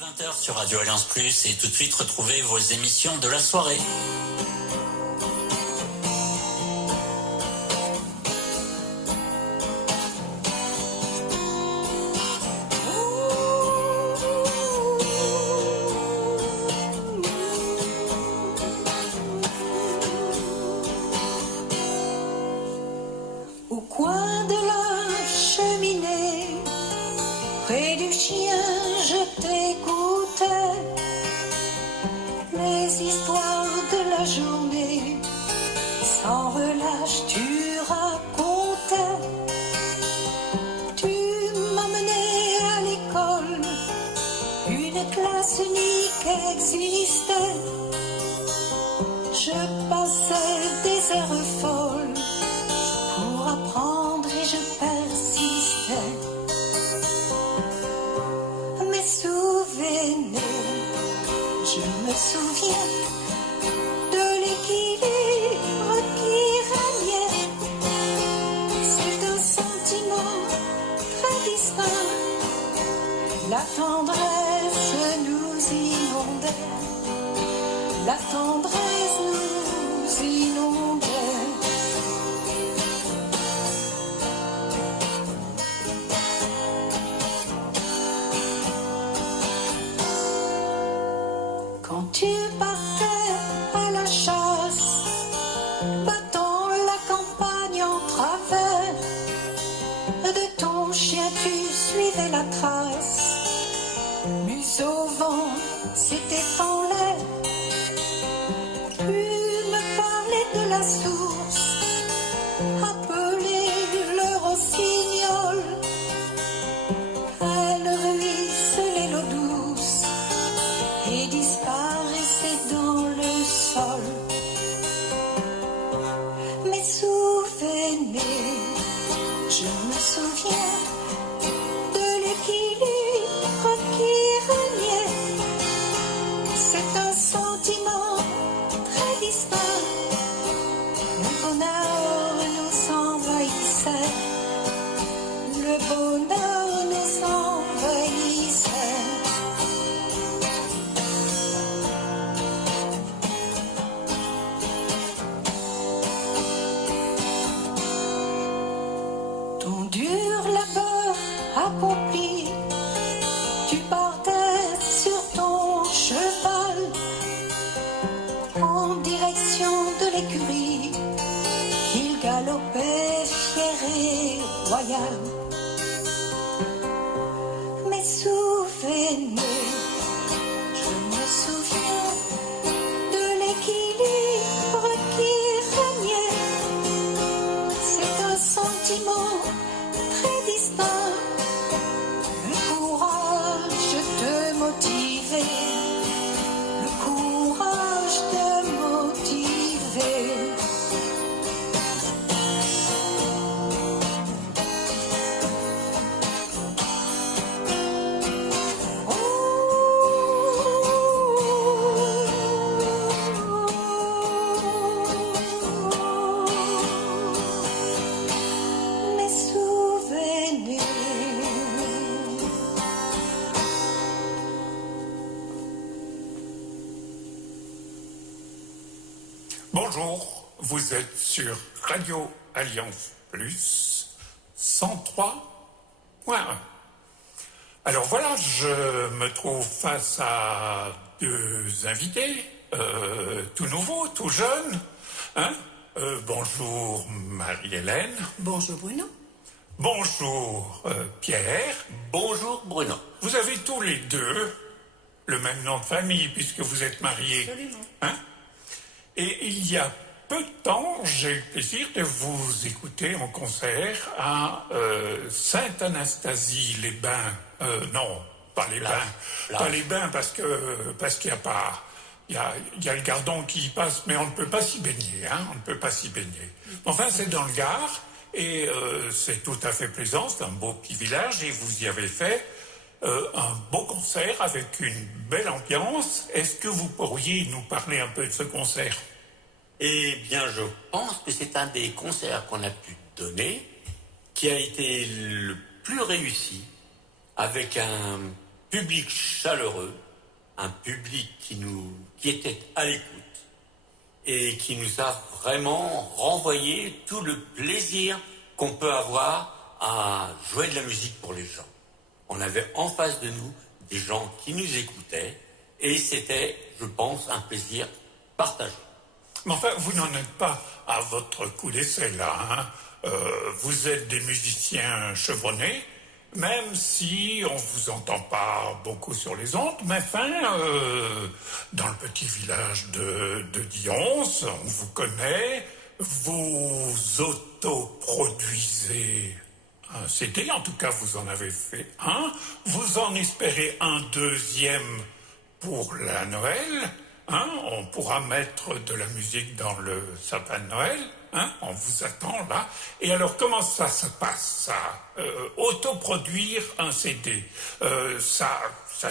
20h sur Radio Alliance Plus et tout de suite retrouvez vos émissions de la soirée. Au coin de la cheminée, près du chien, je t'écoutais. Les histoires de la journée, sans relâche, tu racontais. Tu m'emmenais à l'école, une classe unique existait. Je passais des heures folles pour apprendre et je persistais. Mes souvenirs, je me souviens de l'équilibre qui régnait. C'est un sentiment très distinct. La tendresse nous inondait. La tendresse nous inondait. Quand tu partais à la chasse, battant la campagne en travers, de ton chien tu suivais la trace. Mus au vent, c'était en l'air. Tu me parlais de la source, appelée le rossignol. Elle ruisselait l'eau douce et disparaissait dans le sol. Mes souvenirs, je me souviens de l'équilibre qui régnait. C'est un sentiment très distinct. Le bonheur nous envahissait. Le bonheur nous envahissait. Ton dur labeur accompli, tu partais sur ton cheval en direction de l'écurie. Il galopait fier et royal. Mes souvenirs, je me souviens de l'équilibre qui régnait. C'est un sentiment très distinct. Le courage de motiver. Le courage de motiver. Mes souvenirs. Bonjour, vous êtes sur Radio Alliance Plus 103.1. Alors voilà, je me trouve face à deux invités, tout nouveaux, tout jeunes. Hein. Bonjour Marie-Hélène. Bonjour Bruno. Bonjour Pierre. Bonjour Bruno. Vous avez tous les deux le même nom de famille puisque vous êtes mariés. Absolument. Hein. Et il y a peu de temps, j'ai eu le plaisir de vous écouter en concert à Sainte-Anastasie-les-Bains. Non, pas les Là. Bains. Pas les Bains parce qu'il n'y a pas... Il y a le Gardon qui y passe, mais on ne peut pas s'y baigner. Hein, on ne peut pas s'y baigner. Enfin, c'est dans le Gard et c'est tout à fait plaisant. C'est un beau petit village et vous y avez fait un beau concert avec une belle ambiance. Est-ce que vous pourriez nous parler un peu de ce concert ? Eh bien, je pense que c'est un des concerts qu'on a pu donner qui a été le plus réussi, avec un public chaleureux, un public qui était à l'écoute et qui nous a vraiment renvoyé tout le plaisir qu'on peut avoir à jouer de la musique pour les gens. On avait en face de nous des gens qui nous écoutaient et c'était, je pense, un plaisir partagé. Mais enfin, vous n'en êtes pas à votre coup d'essai là, hein. Vous êtes des musiciens chevronnés, même si on vous entend pas beaucoup sur les ondes, mais enfin, dans le petit village de Dions, on vous connaît, vous autoproduisez un CD, en tout cas vous en avez fait un, vous en espérez un deuxième pour la Noël, hein, on pourra mettre de la musique dans le sapin de Noël. Hein, on vous attend là. Et alors, comment ça se passe, ça autoproduire un CD, ça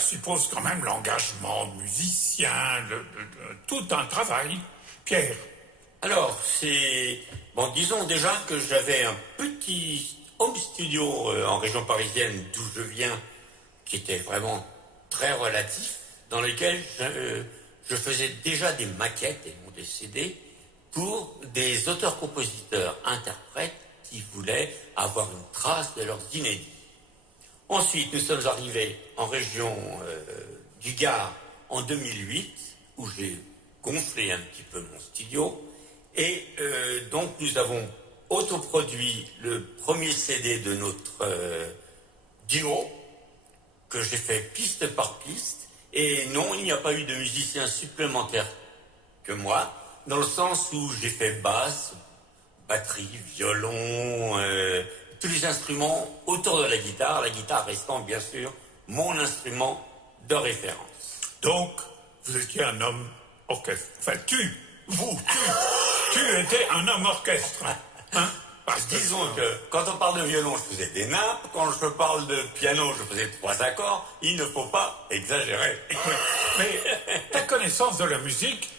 suppose quand même l'engagement de musicien, tout un travail. Pierre? Alors, bon, disons déjà que j'avais un petit home studio en région parisienne d'où je viens, qui était vraiment très relatif, dans lequel je faisais déjà des maquettes et non des CD, pour des auteurs-compositeurs, interprètes qui voulaient avoir une trace de leurs inédits. Ensuite, nous sommes arrivés en région du Gard en 2008, où j'ai gonflé un petit peu mon studio, et donc nous avons autoproduit le premier CD de notre duo, que j'ai fait piste par piste, et non, il n'y a pas eu de musicien supplémentaire que moi, dans le sens où j'ai fait basse, batterie, violon, tous les instruments autour de la guitare restant bien sûr mon instrument de référence. Donc, vous étiez un homme orchestre. Enfin, tu étais un homme orchestre. Hein? Disons que quand on parle de violon, je faisais des nappes, quand je parle de piano, je faisais 3 accords, il ne faut pas exagérer. Mais ta connaissance de la musique,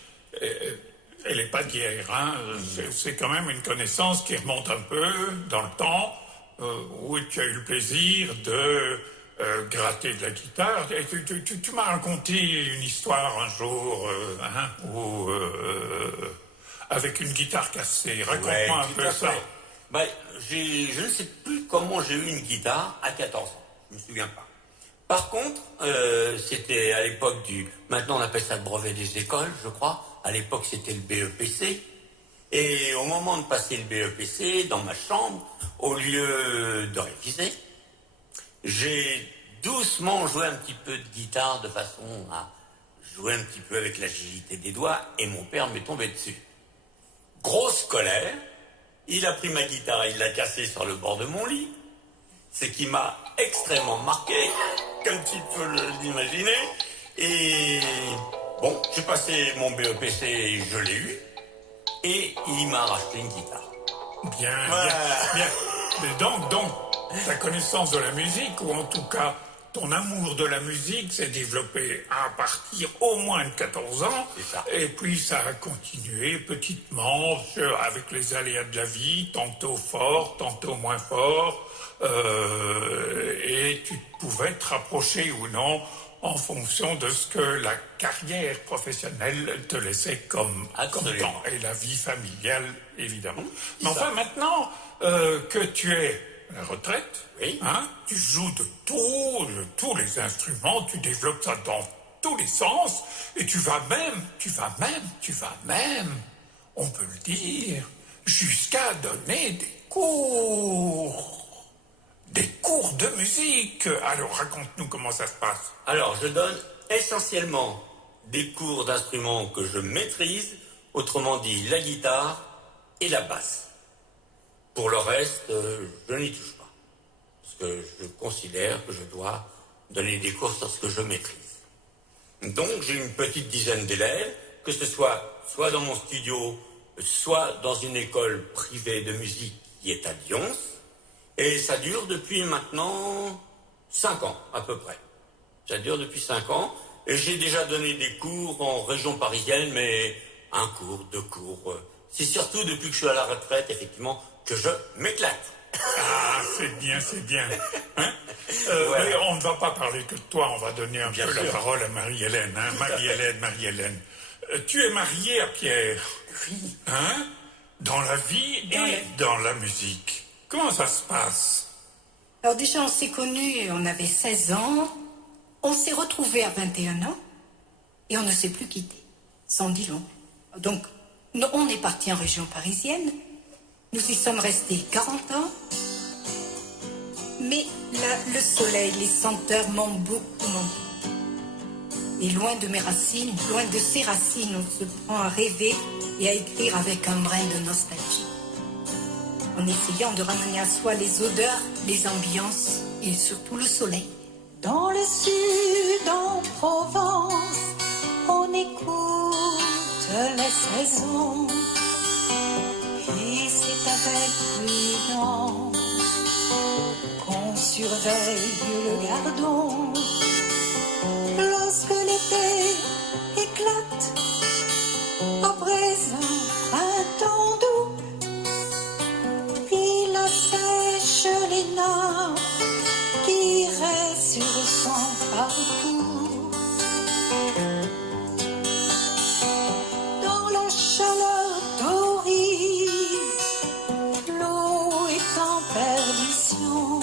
elle n'est pas d'hier, hein. C'est quand même une connaissance qui remonte un peu dans le temps, où tu as eu le plaisir de gratter de la guitare. Et tu m'as raconté une histoire un jour, où, avec une guitare cassée. Raconte-moi un peu ça. Ben, je ne sais plus comment j'ai eu une guitare à 14 ans, je ne me souviens pas. Par contre, c'était à l'époque maintenant on appelle ça le brevet des écoles, je crois. À l'époque, c'était le BEPC. Et au moment de passer le BEPC, dans ma chambre, au lieu de réviser, j'ai doucement joué un petit peu de guitare de façon à jouer un petit peu avec l'agilité des doigts, et mon père m'est tombé dessus. Grosse colère, il a pris ma guitare, il l'a cassée sur le bord de mon lit, ce qui m'a extrêmement marqué, comme tu peux l'imaginer, et bon, j'ai passé mon BEPC et je l'ai eu, et il m'a racheté une guitare. Bien. Mais donc, ta connaissance de la musique, ou en tout cas ton amour de la musique, s'est développé à partir au moins de 14 ans. C'est ça. Et puis ça a continué petitement, avec les aléas de la vie, tantôt fort, tantôt moins fort. Et tu pouvais te rapprocher ou non en fonction de ce que la carrière professionnelle te laissait comme temps, et la vie familiale, évidemment. Mais enfin, maintenant que tu es à la retraite, oui, hein, tu joues de tous les instruments, tu développes ça dans tous les sens, et tu vas même, on peut le dire, jusqu'à donner des cours de musique. Alors, raconte-nous comment ça se passe. Alors, je donne essentiellement des cours d'instruments que je maîtrise, autrement dit la guitare et la basse. Pour le reste, je n'y touche pas. Parce que je considère que je dois donner des cours sur ce que je maîtrise. Donc, j'ai une petite dizaine d'élèves, que ce soit dans mon studio, soit dans une école privée de musique qui est à Dions. Et ça dure depuis maintenant 5 ans, à peu près. Ça dure depuis 5 ans. Et j'ai déjà donné des cours en région parisienne, mais 1 cours, 2 cours. C'est surtout depuis que je suis à la retraite, effectivement, que je m'éclate. Ah, c'est bien, c'est bien. Hein? Voilà. Mais on ne va pas parler que de toi, on va donner un Bien peu la sûr. parole à Marie-Hélène. Hein? Marie-Hélène, Marie-Hélène. Tu es mariée à Pierre. Oui. Hein? Dans la vie et dans la musique. Comment ça se passe? Alors déjà, on s'est connus, on avait 16 ans, on s'est retrouvés à 21 ans, et on ne s'est plus quittés, sans dit long. Donc, on est parti en région parisienne, nous y sommes restés 40 ans, mais là, le soleil, les senteurs m'ont beaucoup manqué. Et loin de mes racines, loin de ces racines, on se prend à rêver et à écrire avec un brin de nostalgie, en essayant de ramener à soi les odeurs, les ambiances et surtout le soleil. Dans le sud, en Provence, on écoute les saisons. Et c'est avec prudence qu'on surveille le gardon. Lorsque l'été éclate, après un printemps doux, il assèche les nappes qui restent sur son parcours. Dans la chaleur torride, l'eau est en perdition.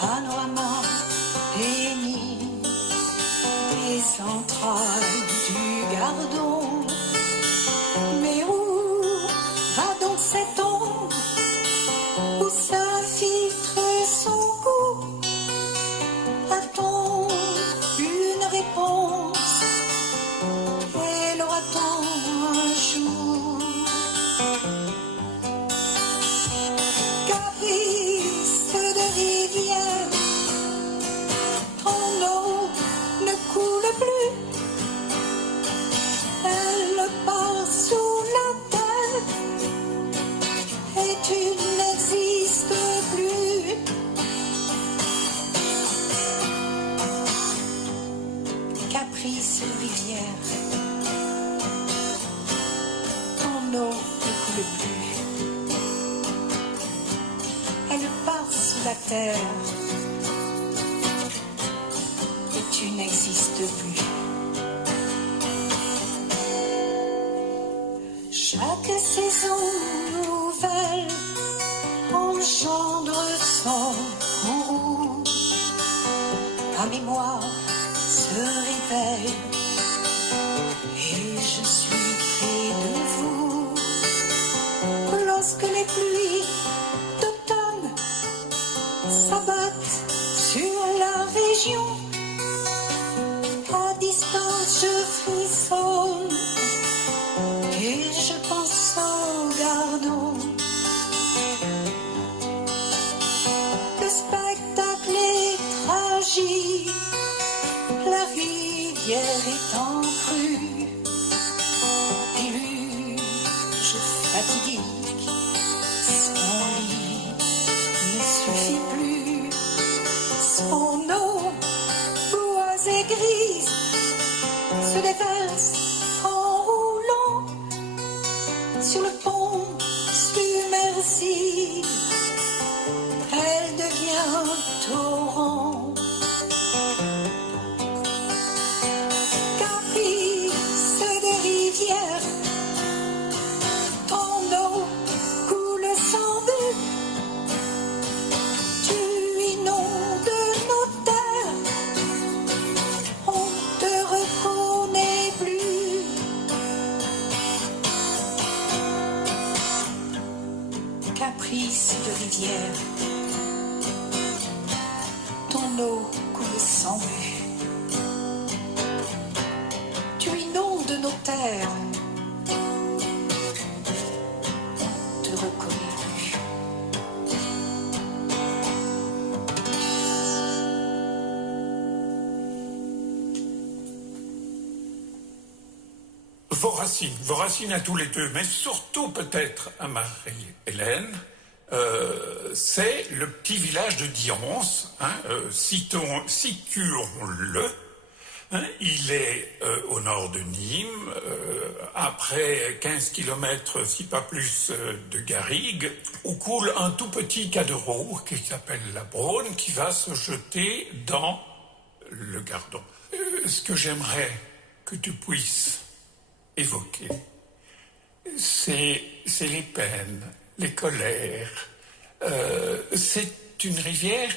Panorama pénible des entrailles du gardon. Mais où va donc cette ombre où s'infiltre son goût? A-t-on une réponse? Et l'aura-t-on un jour? Caprice de rivière, ton eau ne coule plus. Elle part sous la terre et tu n'existes plus. Caprice de rivière, ton eau ne coule plus. Elle part sous la terre et tu n'existes plus. Chaque saison nouvelle engendre son courroux. Ma mémoire se réveille et je suis près de vous. Lorsque les pluies d'automne s'abattent sur la région, à distance je frissonne et je pense au gardon. Le spectacle est tragique, la rivière est en crue. Déluge fatidique, son lit ne suffit plus. Son eau, boisée grise, se déverse en roulant sur le pont submersible. Elle devient torrent. Caprice de rivière, ton eau coule sans but. Tu inondes nos terres, on te reconnaît plus. Caprice de rivière, ton eau coule sans but. Tu inondes nos terres, on te reconnaît plus. Vos racines à tous les deux, mais surtout peut-être à Marie-Hélène, c'est le petit village de Dirons, hein, situons-le. Il est au nord de Nîmes, après 15 kilomètres, si pas plus, de Garrigues, où coule un tout petit cadereau qui s'appelle la Braune, qui va se jeter dans le Gardon. Ce que j'aimerais que tu puisses évoquer, c'est les peines, les colères. C'est une rivière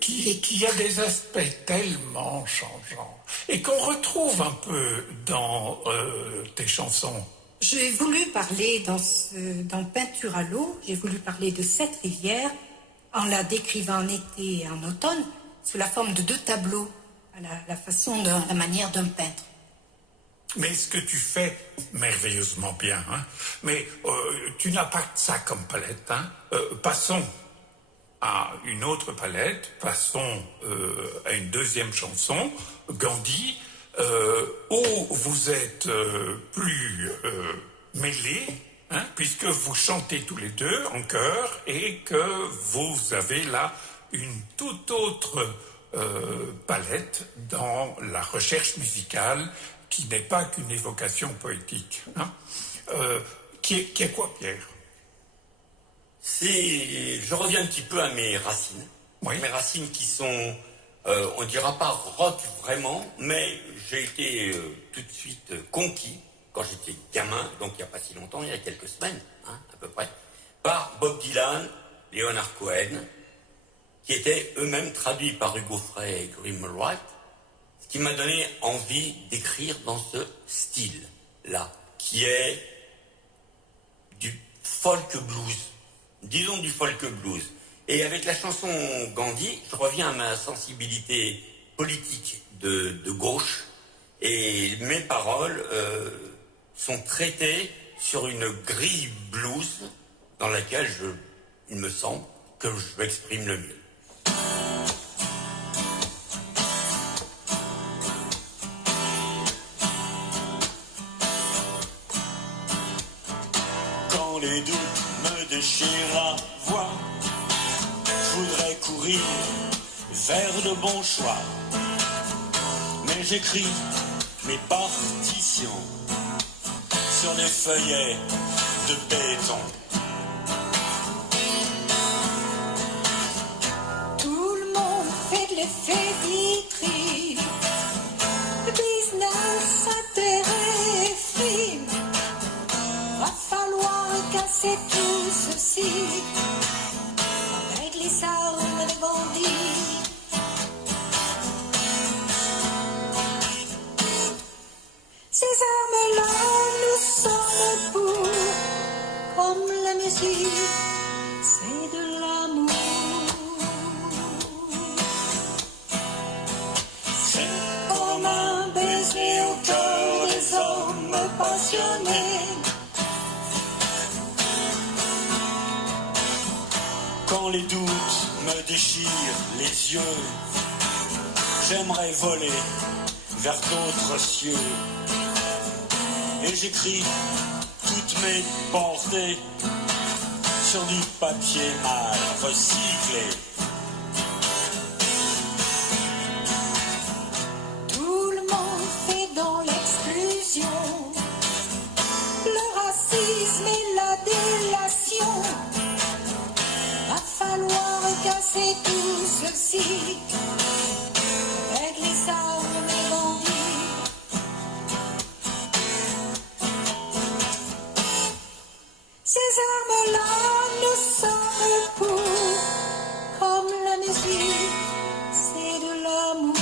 qui a des aspects tellement changeants et qu'on retrouve un peu dans tes chansons. J'ai voulu parler dans Peinture à l'eau, j'ai voulu parler de cette rivière en la décrivant en été et en automne sous la forme de 2 tableaux, à la manière d'un peintre. Mais ce que tu fais merveilleusement bien, hein. Mais tu n'as pas que ça comme palette, hein. Passons à une autre palette, passons à une deuxième chanson, Gandhi, où vous êtes plus mêlés, hein, puisque vous chantez tous les deux en chœur et que vous avez là une toute autre palette dans la recherche musicale qui n'est pas qu'une évocation poétique. Hein. Qui est quoi, Pierre? Je reviens un petit peu à mes racines. Oui. Mes racines qui sont, on dira pas rock vraiment, mais j'ai été tout de suite conquis quand j'étais gamin, donc il n'y a pas si longtemps, il y a quelques semaines, hein, à peu près, par Bob Dylan, Leonard Cohen, qui étaient eux-mêmes traduits par Hugo Frey et Graham Wright, ce qui m'a donné envie d'écrire dans ce style-là, qui est du folk blues. Disons du folk blues. Et avec la chanson Gandhi, je reviens à ma sensibilité politique de gauche, et mes paroles sont traitées sur une grille blues dans laquelle il me semble que je m'exprime le mieux. Quand les doutes me déchirent la voix, je voudrais courir vers de bons choix. Mais j'écris mes partitions sur des feuillets de béton. Tout le monde fait de l'effet vitrine. Le business, intérêt, film. Va falloir casser tout ceci avec les armes des bandits. Ces armes-là, nous sommes pour, comme la musique, c'est de l'amour. C'est comme un baiser au cœur des hommes passionnés. Quand les doutes me déchirent les yeux, j'aimerais voler vers d'autres cieux. Et j'écris toutes mes pensées sur du papier mal recyclé. Tout le monde fait dans l'exclusion, le racisme et la délation. Va falloir casser tout ceci avec les armes des bandits. Ces armes-là, nous sommes pour, comme la musique, c'est de l'amour.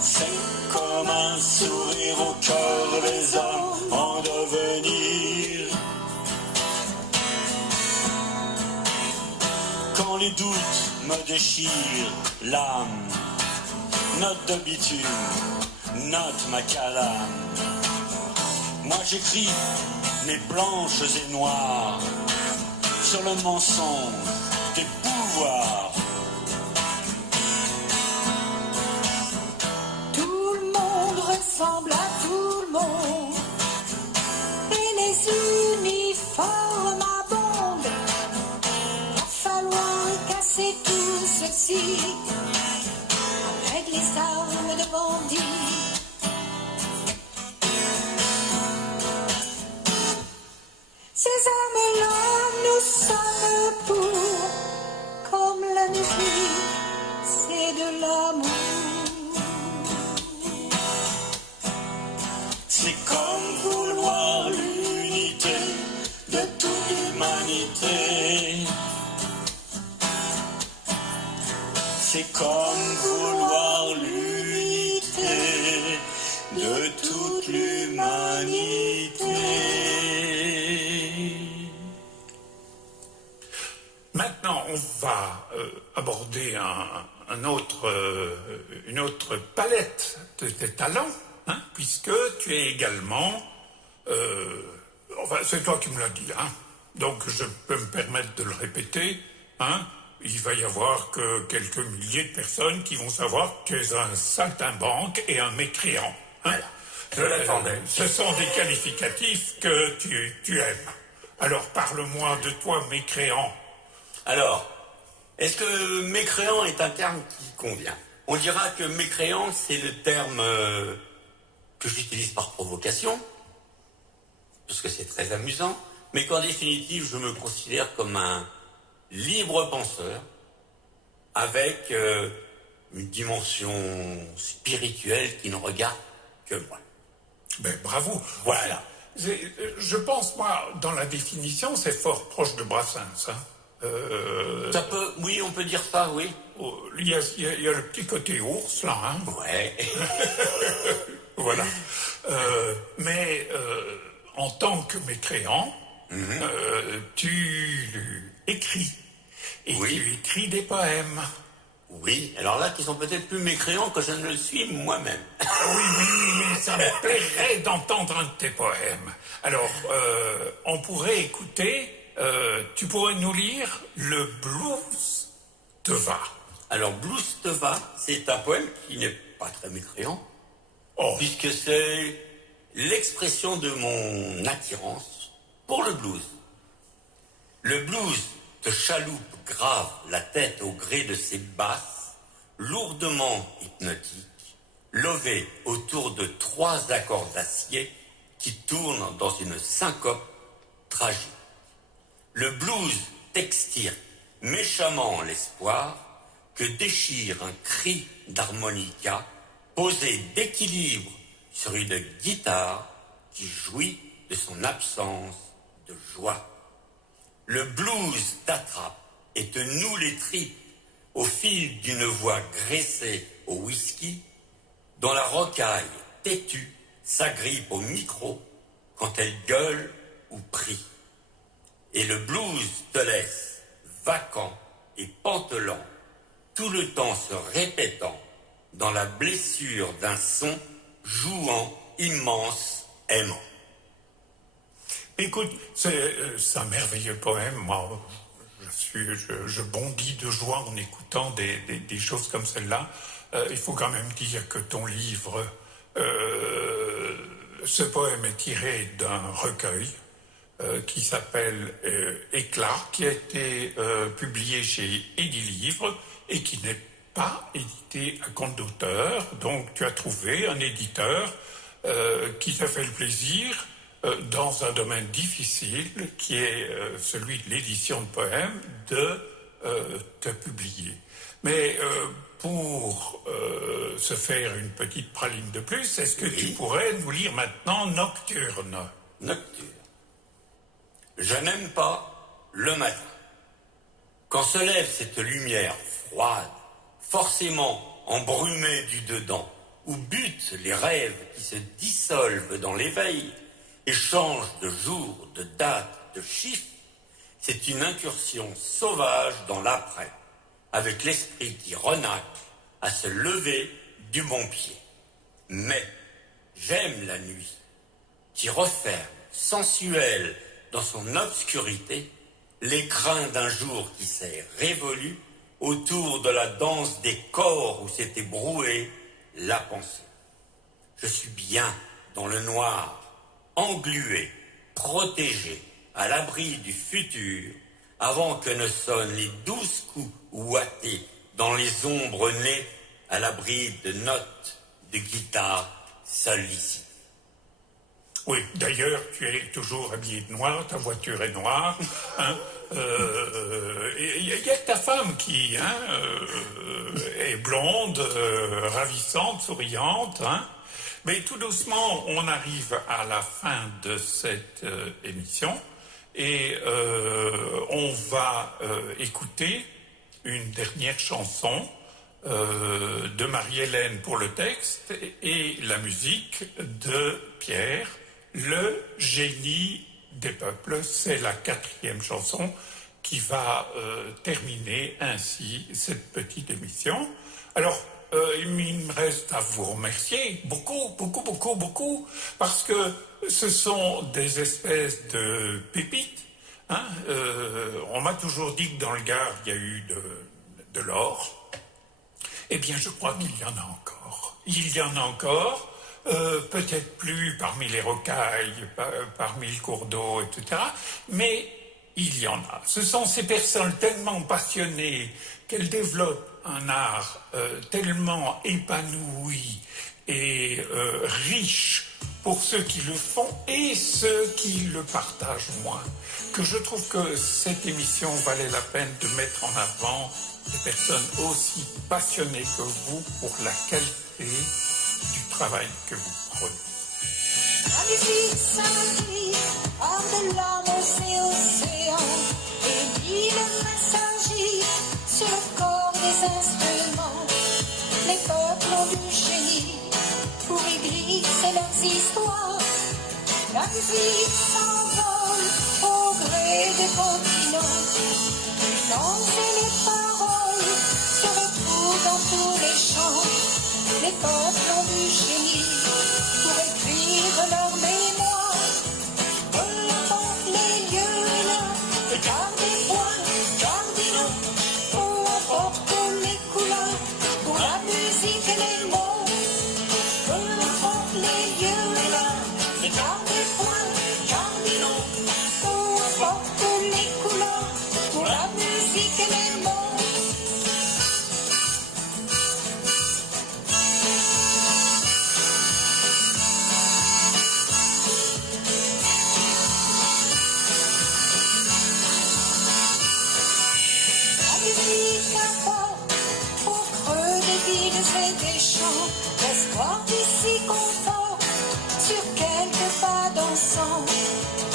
C'est comme un sourire au cœur des hommes en devenir. Quand les doutes me déchirent l'âme, note de bitume, note macadam. Moi j'écris mes blanches et noires sur le mensonge des pouvoirs. Tout le monde ressemble à tout le monde, et les uniformes abondent. Va falloir casser tout ceci avec les armes de bandits. Ces armes-là, nous sommes pour, comme la musique, c'est de l'amour. C'est comme vouloir l'unité de toute l'humanité. C'est comme vouloir l'unité de toute l'humanité. Maintenant, on va aborder une autre palette de tes talents, hein, puisque tu es également... enfin, c'est toi qui me l'as dit, hein, donc je peux me permettre de le répéter, hein, il va y avoir que quelques milliers de personnes qui vont savoir que tu es un saltimbanque et un mécréant. Hein. Je l'attendais. Ce sont des qualificatifs que tu aimes. Alors, parle-moi de toi, mécréant. Alors, est-ce que mécréant est un terme qui convient? On dira que mécréant, c'est le terme que j'utilise par provocation, parce que c'est très amusant, mais qu'en définitive, je me considère comme un libre penseur, avec une dimension spirituelle qui ne regarde que moi. Ben, bravo. Voilà. Je pense, moi, dans la définition, c'est fort proche de Brassens. Hein. Ça peut, oui, on peut dire ça, oui. Il y a le petit côté ours, là. Hein. Ouais. Voilà. Mais en tant que mécréant, tu écris. Et Oui. tu écris des poèmes. Oui, alors là, qui sont peut-être plus mécréants que je ne le suis moi-même. Oui, mais ça me plairait d'entendre un de tes poèmes. Alors, on pourrait écouter, tu pourrais nous lire Le blues te va. Alors, Blues te va, c'est un poème qui n'est pas très mécréant, Oh, puisque c'est l'expression de mon attirance pour le blues. Le blues te chaloupe grave la tête au gré de ses basses, lourdement hypnotiques, lovées autour de 3 accords d'acier qui tournent dans une syncope tragique. Le blues t'extirpe méchamment l'espoir que déchire un cri d'harmonica posé d'équilibre sur une guitare qui jouit de son absence de joie. Le blues t'attrape et te noue les tripes au fil d'une voix graissée au whisky, dont la rocaille têtue s'agrippe au micro quand elle gueule ou prie. Et le blues te laisse vacant et pantelant, tout le temps se répétant dans la blessure d'un son jouant, immense, aimant. écoute, c'est un merveilleux poème. Moi, je bondis de joie en écoutant des choses comme celle-là. Il faut quand même dire que ton livre, ce poème est tiré d'un recueil qui s'appelle Éclat, qui a été publié chez Édilivre et qui n'est pas édité à compte d'auteur. Donc tu as trouvé un éditeur qui t'a fait le plaisir, dans un domaine difficile, qui est celui de l'édition de poèmes, de te publier. Mais pour se faire une petite praline de plus, est-ce que tu pourrais nous lire maintenant Nocturne? Nocturne. Je n'aime pas le matin. Quand se lève cette lumière froide, forcément embrumée du dedans, où butent les rêves qui se dissolvent dans l'éveil et changent de jour, de date, de chiffre, c'est une incursion sauvage dans l'après, avec l'esprit qui renacle à se lever du bon pied. Mais j'aime la nuit, qui referme, sensuelle, dans son obscurité, l'écrin d'un jour qui s'est révolu autour de la danse des corps où s'est ébrouée la pensée. Je suis bien dans le noir, englué, protégé, à l'abri du futur, avant que ne sonnent les 12 coups ouatés dans les ombres nées, à l'abri de notes de guitare sollicitées. Oui, d'ailleurs, tu es toujours habillé de noir, ta voiture est noire. Hein, il y a que ta femme qui est blonde, ravissante, souriante. Hein. Mais tout doucement, on arrive à la fin de cette émission et on va écouter une dernière chanson de Marie-Hélène pour le texte et la musique de Pierre, le génie des peuples. C'est la 4e chanson qui va terminer ainsi cette petite émission. Alors, il me reste à vous remercier beaucoup, parce que ce sont des espèces de pépites. Hein. On m'a toujours dit que dans le Gard, il y a eu de l'or. Eh bien, je crois qu'il y en a encore. Il y en a encore. Peut-être plus parmi les rocailles, parmi le cours d'eau, etc. Mais il y en a. Ce sont ces personnes tellement passionnées qu'elles développent un art tellement épanoui et riche pour ceux qui le font et ceux qui le partagent moins, que je trouve que cette émission valait la peine de mettre en avant des personnes aussi passionnées que vous pour la qualité du travail que vous prenez. Allez-y, Saint-Louis, par-delà monts et océans, et l'île s'agit sur le corps des instruments. Les peuples ont du génie pour y glisser leurs histoires. La musique s'envole au gré des continents. Les langues et les paroles se retrouvent dans tous les chants. Les peuples ont du génie pour écrire leur mémoire. Peu importe les lieux et l'heure, écart des points cardinaux. Peu importe les couleurs, pour la musique et les mots. Peu importe les lieux et l'heure, écart des points cardinaux. Peu importe les couleurs, pour la musique et les mots. Et des chants, l'espoir d'ici conforte sur quelques pas dansants.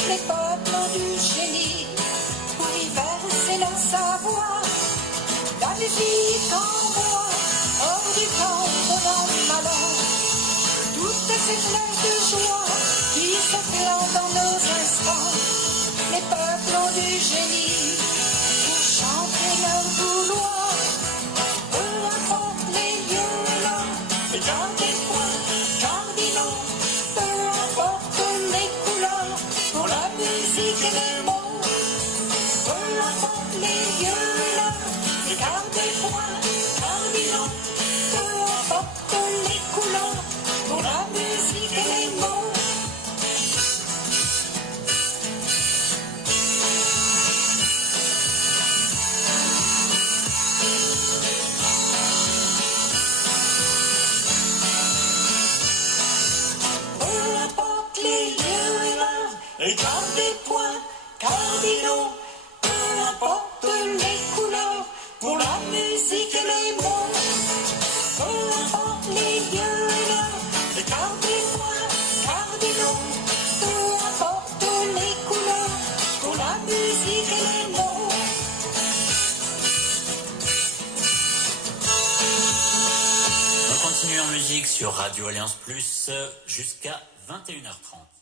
Les peuples ont du génie pour y verser leur savoir. La musique envoie hors du temps dans le malheur toutes ces flèches de joie qui s'éclatent dans nos instants. Les peuples ont du génie pour chanter leur vouloir. Écart des points cardinaux, peu importe les couleurs, pour la musique et les mots. Peu importe les lieux et l'heure, écart des points cardinaux, peu importe les couleurs, pour la musique et les mots. Écart des points cardinaux, peu importe les couleurs, pour la musique et les mots. Peu importe les lieux et l'heure, écart des points cardinaux, peu importe les couleurs, pour la musique et les mots. On continue en musique sur Radio Alliance Plus jusqu'à 21h30.